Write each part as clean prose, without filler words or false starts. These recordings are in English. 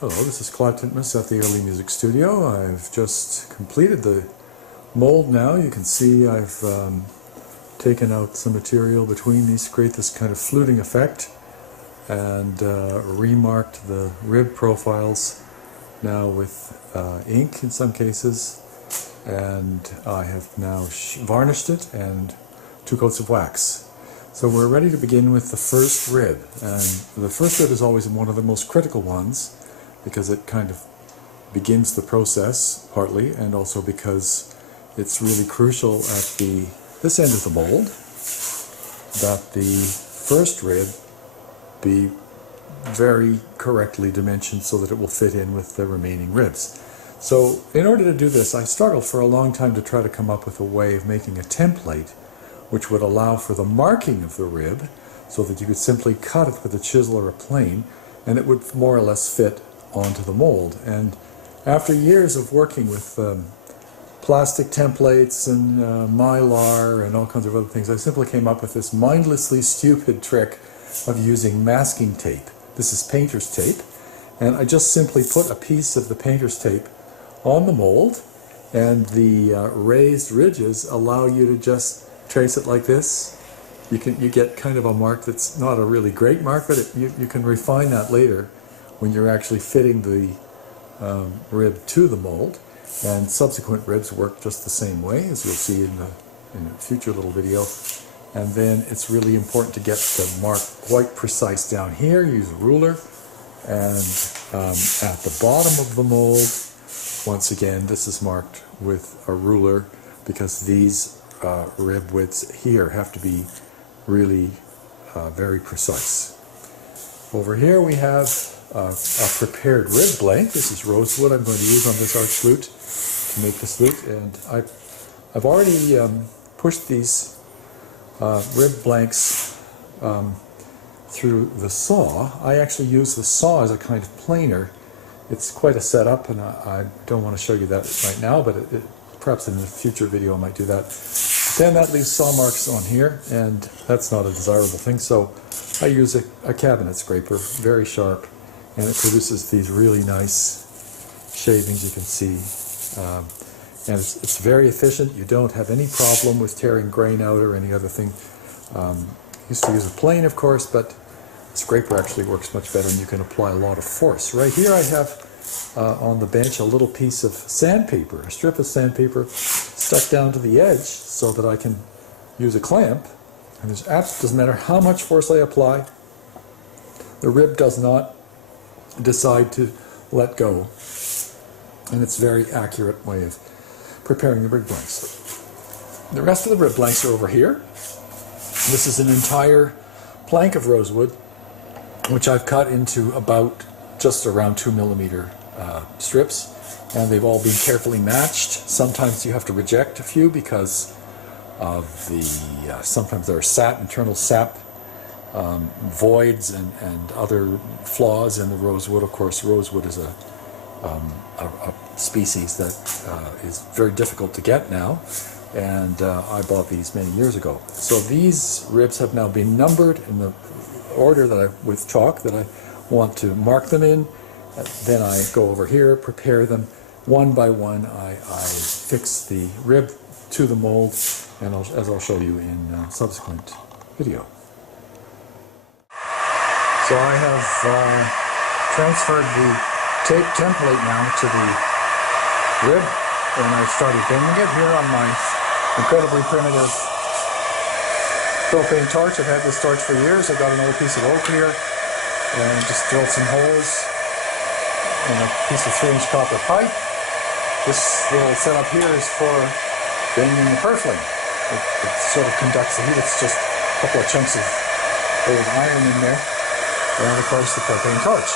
Hello, this is Clive Titmuss at the Early Music Studio. I've just completed the mold now. You can see I've taken out some material between these to create this kind of fluting effect and remarked the rib profiles now with ink in some cases, and I have now varnished it and 2 coats of wax. So we're ready to begin with the first rib, and the first rib is always one of the most critical ones because it kind of begins the process partly, and also because it's really crucial at this end of the mold that the first rib be very correctly dimensioned so that it will fit in with the remaining ribs. So in order to do this, I struggled for a long time to try to come up with a way of making a template which would allow for the marking of the rib so that you could simply cut it with a chisel or a plane and it would more or less fit onto the mold. And after years of working with plastic templates and mylar and all kinds of other things, I simply came up with this mindlessly stupid trick of using masking tape. This is painter's tape, and I just simply put a piece of the painter's tape on the mold, and the raised ridges allow you to just trace it like this. You get kind of a mark that's not a really great mark, but you can refine that later when you're actually fitting the rib to the mold. And subsequent ribs work just the same way, as you'll see in a future little video. And then it's really important to get the mark quite precise down here. Use a ruler. And at the bottom of the mold, once again, this is marked with a ruler because these rib widths here have to be really very precise. Over here we have a prepared rib blank. This is rosewood I'm going to use on this Archlute to make this lute, and I've already pushed these rib blanks through the saw. I actually use the saw as a kind of planer. It's quite a setup, and I don't want to show you that right now, but perhaps in a future video I might do that. Then that leaves saw marks on here, and that's not a desirable thing, so I use a cabinet scraper, very sharp, and it produces these really nice shavings, you can see. And it's very efficient. You don't have any problem with tearing grain out or any other thing. Used to use a plane, of course, but the scraper actually works much better, and you can apply a lot of force. Right here I have on the bench a little piece of sandpaper, a strip of sandpaper stuck down to the edge so that I can use a clamp. And it doesn't matter how much force I apply, the rib does not decide to let go. And it's a very accurate way of preparing the rib blanks. The rest of the rib blanks are over here. This is an entire plank of rosewood, which I've cut into about just around 2mm strips, and they've all been carefully matched. Sometimes you have to reject a few because of sometimes there are internal sap voids and other flaws in the rosewood. Of course, rosewood is a species that is very difficult to get now, and I bought these many years ago. So these ribs have now been numbered in the order with chalk that I want to mark them in. Then I go over here, prepare them one by one. I fix the rib to the mold, and as I'll show you in a subsequent video. So I have transferred the tape template now to the rib, and I've started bending it here on my incredibly primitive propane torch. I've had this torch for years. I got an old piece of oak here and just drilled some holes in a piece of 3-inch copper pipe. This little setup here is for bending the purfling. It sort of conducts the heat. It's just a couple of chunks of old iron in there, and of course the propane torch.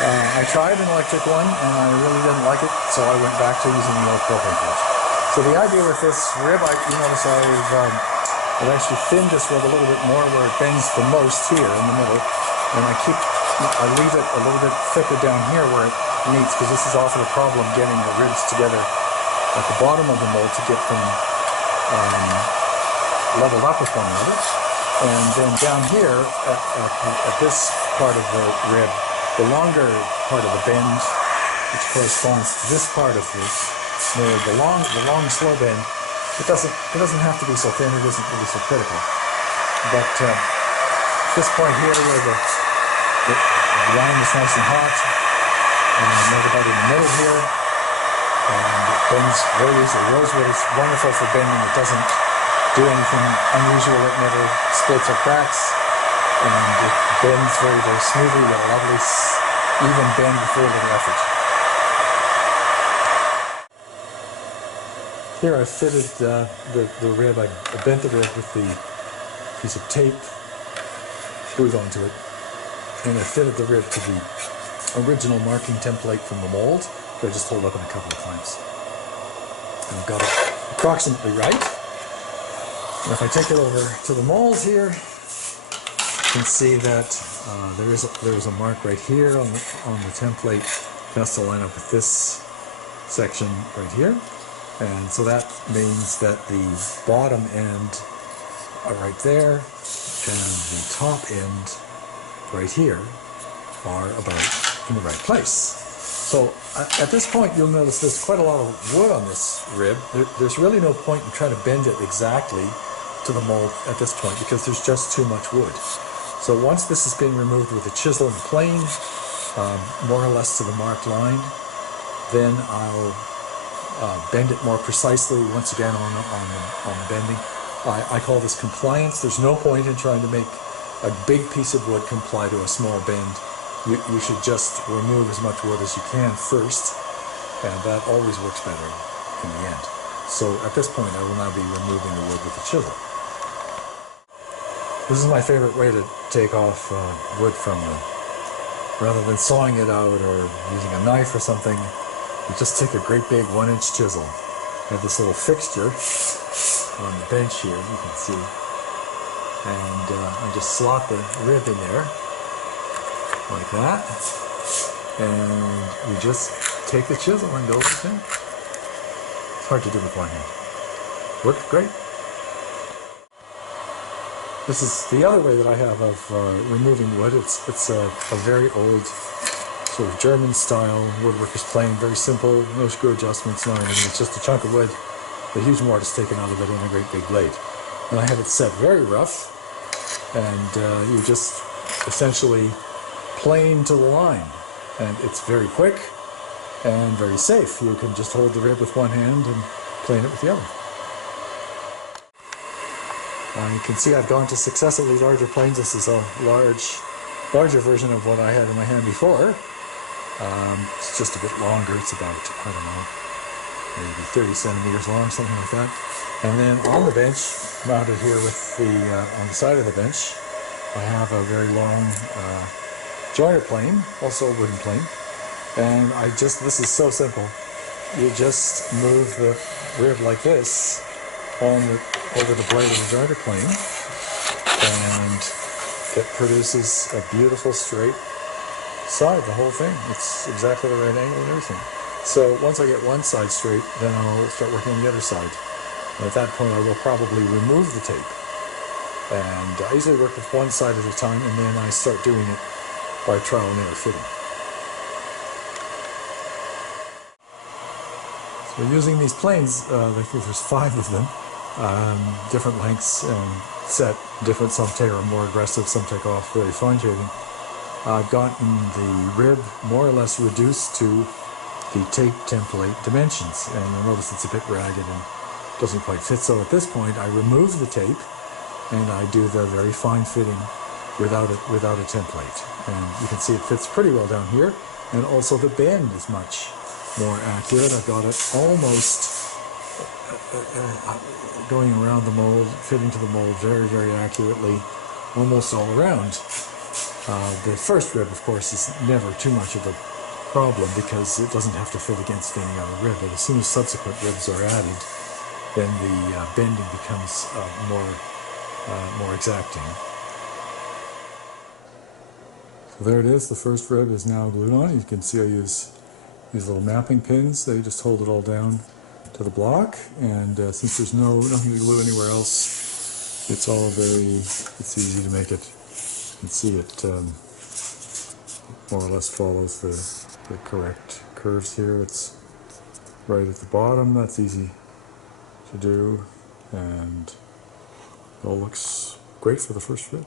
I tried an electric one and I really didn't like it, so I went back to using the old propane torch. So the idea with this rib, you notice I've actually thinned this rib a little bit more where it bends the most here in the middle, and I leave it a little bit thicker down here where it meets, because this is often a problem getting the ribs together at the bottom of the mold to get them leveled up with one another. And then down here at this part of the rib, the longer part of the bend, which corresponds to this part of this mold, the long slow bend, it doesn't have to be so thin, it isn't really so critical. But this point here where the lime is nice and hot, and right about in the middle here, and it bends very easily. Rosewood is wonderful for bending. It doesn't do anything unusual. It never splits or cracks, and it bends very, very smoothly. You get a lovely even bend with very little effort. Here I fitted the rib. I bent the rib with the piece of tape glued onto it, and I fitted the rib to the original marking template from the mold. So I just hold up in a couple of times. And I've got it approximately right. And if I take it over to the mold here, you can see that there is a mark right here on the template. It has to line up with this section right here. And so that means that the bottom end are right there, and the top end right here are about in the right place. So at this point you'll notice there's quite a lot of wood on this rib. There's really no point in trying to bend it exactly to the mold at this point because there's just too much wood. So once this is being removed with a chisel and plane, more or less to the marked line, then I'll bend it more precisely once again on the bending. I call this compliance. There's no point in trying to make a big piece of wood comply to a small bend. You should just remove as much wood as you can first, and that always works better in the end. So at this point I will now be removing the wood with a chisel. This is my favorite way to take off wood from them. Rather than sawing it out or using a knife or something, you just take a great big 1-inch chisel. I have this little fixture on the bench here, you can see, and I just slot the rib in there like that, and you just take the chisel and go like that. It's hard to do with one hand. Works great. This is the other way that I have of removing wood. It's a very old sort of German style woodworker's plane, very simple, no screw adjustments, no anything. It's just a chunk of wood, the huge mortise taken out of it, and a great big blade. And I have it set very rough, and you just essentially plane to the line, and it's very quick and very safe. You can just hold the rib with one hand and plane it with the other. You can see I've gone to successively larger planes. This is a larger version of what I had in my hand before. It's just a bit longer. It's about, I don't know, maybe 30 centimeters long, something like that. And then on the bench, mounted here with on the side of the bench, I have a very long joiner plane, also a wooden plane, and this is so simple. You just move the rib like this over the blade of the joiner plane, and it produces a beautiful straight side, the whole thing. It's exactly the right angle and everything. So once I get one side straight, then I'll start working on the other side. And at that point I will probably remove the tape. And I usually work with one side at a time, and then I start doing it by trial and error fitting. So using these planes, I think there's 5 of them, different lengths and set different. Some are more aggressive, some take off very fine shaving. I've gotten the rib more or less reduced to the tape template dimensions, and you'll notice it's a bit ragged and doesn't quite fit. So at this point I remove the tape and I do the very fine fitting without a template, and you can see it fits pretty well down here, and also the bend is much more accurate. I've got it almost going around the mold, fitting to the mold very, very accurately, almost all around. The first rib, of course, is never too much of a problem because it doesn't have to fit against any other rib, but as soon as subsequent ribs are added, then the bending becomes more exacting. So there it is, the first rib is now glued on. You can see I use these little mapping pins. They just hold it all down to the block, and since there's nothing to glue anywhere else, it's easy to make it. You can see it more or less follows the correct curves here. It's right at the bottom, that's easy to do, and it all looks great for the first fit.